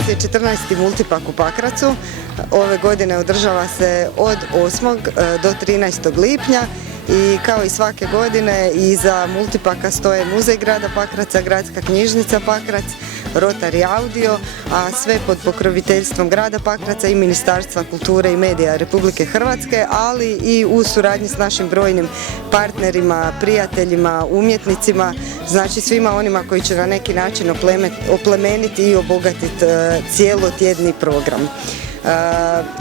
Danas je 14. multipak u Pakracu. Ove godine održava se od 8. do 13. lipnja i kao i svake godine iza multipaka stoje Muzej grada Pakraca, Gradska knjižnica Pakrac, Rotary Audio, a sve pod pokroviteljstvom grada Pakraca i Ministarstva kulture i medija Republike Hrvatske, ali i u suradnji s našim brojnim partnerima, prijateljima, umjetnicima, znači svima onima koji će na neki način oplemeniti i obogatiti cijelotjedni program.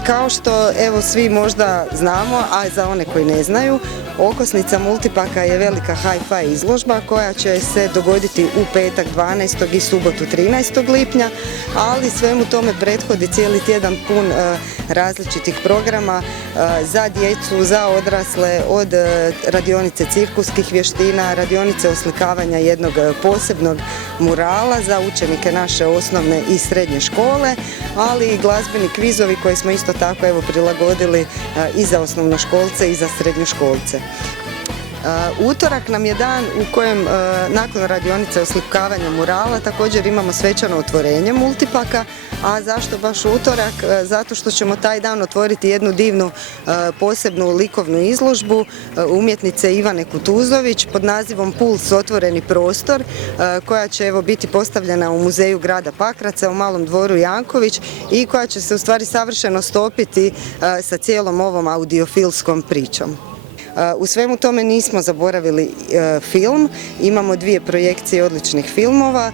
Kao što evo svi možda znamo, a za one koji ne znaju, okosnica multipaka je velika hi-fi izložba koja će se dogoditi u petak 12. i subotu 13. lipnja, ali svemu tome prethodi cijeli tjedan pun različitih programa za djecu, za odrasle, od radionice cirkuskih vještina, radionice oslikavanja jednog posebnog murala za učenike naše osnovne i srednje škole, ali i glazbeni kvizovi koje smo isto tako evo prilagodili i za osnovnoškolce i za srednjoškolce. Utorak nam je dan u kojem nakon radionice oslikavanja murala također imamo svečano otvorenje multipaka. A zašto baš utorak? Zato što ćemo taj dan otvoriti jednu divnu posebnu likovnu izložbu umjetnice Ivane Kutuzović pod nazivom Puls otvoreni prostor, koja će evo biti postavljena u Muzeju grada Pakraca u Malom dvoru Janković i koja će se u stvari savršeno stopiti sa cijelom ovom audiofilskom pričom. U svemu tome nismo zaboravili film, imamo 2 projekcije odličnih filmova,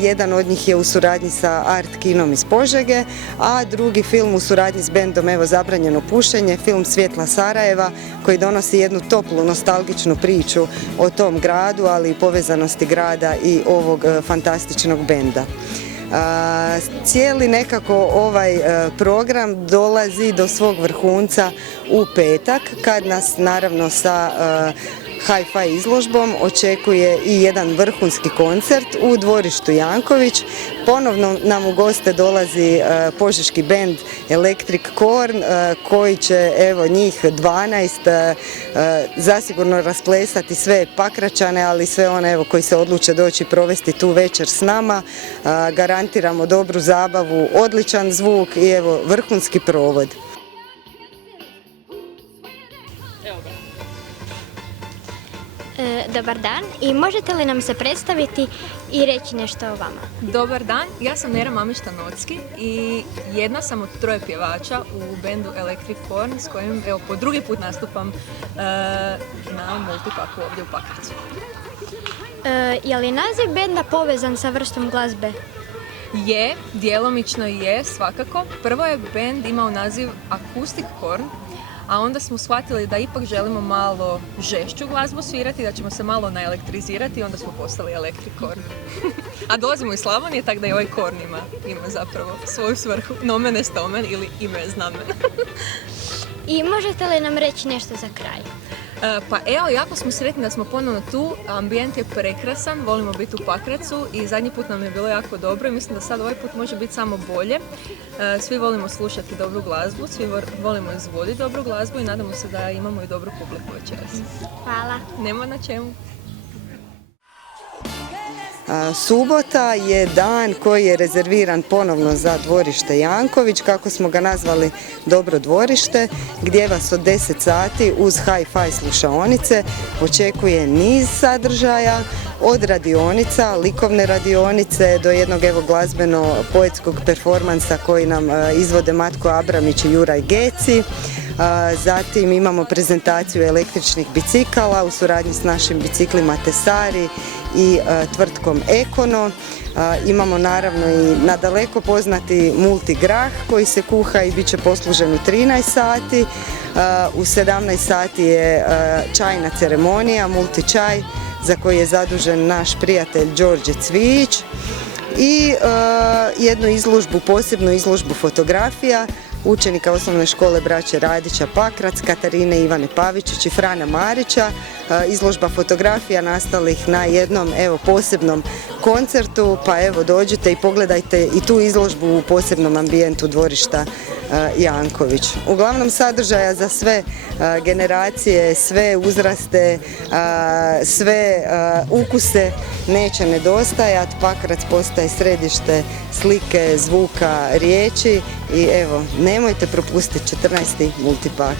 jedan od njih je u suradnji sa Art kinom iz Požege, a drugi film u suradnji s bendom Evo zabranjeno pušenje, film Svjetla Sarajeva, koji donosi jednu toplu nostalgičnu priču o tom gradu, ali i povezanosti grada i ovog fantastičnog benda. Cijeli nekako ovaj program dolazi do svog vrhunca u petak, kad nas naravno sa hi-fi izložbom očekuje i jedan vrhunski koncert u dvorištu Janković. Ponovno nam u goste dolazi požeški bend Electric Corn, koji će evo njih 12 zasigurno rasplesati sve Pakračane, ali sve one evo koji se odluče doći provesti tu večer s nama. Garantiramo dobru zabavu, odličan zvuk i evo vrhunski provod. Dobar dan i možete li nam se predstaviti i reći nešto o vama? Dobar dan, ja sam Nera Mamić-Tanocki i jedna sam od 3 pjevača u bendu Electric Corn s kojim evo po drugi put nastupam na multipaku ovdje u Pakracu. Je li naziv benda povezan sa vrstom glazbe? Je, djelomično je, svakako. Prvo je bend imao naziv Acoustic Corn, a onda smo shvatili da ipak želimo malo žešću glazbu svirati, da ćemo se malo naelektrizirati i onda smo postali Electric Corn. A dolazimo iz Slavonije, tako da i ovaj korn ima zapravo svoju svrhu. Nomen est omen ili ime je znamen. I možete li nam reći nešto za kraj? Pa evo, jako smo sretni da smo ponovno tu, ambijent je prekrasan, volimo biti u Pakracu i zadnji put nam je bilo jako dobro i mislim da sad ovaj put može biti samo bolje. Svi volimo slušati dobru glazbu, svi volimo izvoditi dobru glazbu i nadamo se da imamo i dobru publiku večeras. Hvala. Nema na čemu. Subota je dan koji je rezerviran ponovno za dvorište Janković, kako smo ga nazvali Dobro dvorište, gdje vas od 10 sati uz hi-fi slušaonice očekuje niz sadržaja, od radionica, likovne radionice do jednog evo glazbeno-poetskog performansa koji nam izvode Matko Abramić i Juraj Geci. Zatim imamo prezentaciju električnih bicikala u suradnji s našim biciklima Tesari i tvrtkom Ekono. Imamo naravno i nadaleko poznati multigrah koji se kuha i bit će poslužen u 13 sati. U 17 sati je čajna ceremonija, multičaj, za koji je zadužen naš prijatelj Đorđe Cvijić. I jednu izložbu, posebnu izložbu fotografija učenika osnovne škole braće Radića Pakrac, Katarine Ivane Pavičić i Frana Marića. Izložba fotografija nastalih na jednom evo posebnom koncertu, pa evo dođite i pogledajte i tu izložbu u posebnom ambijentu dvorišta Janković. Uglavnom sadržaja za sve generacije, sve uzraste, sve ukuse neće nedostajati. Pakrac postaje središte slike, zvuka, riječi i evo, nemojte propustiti 14. multipak.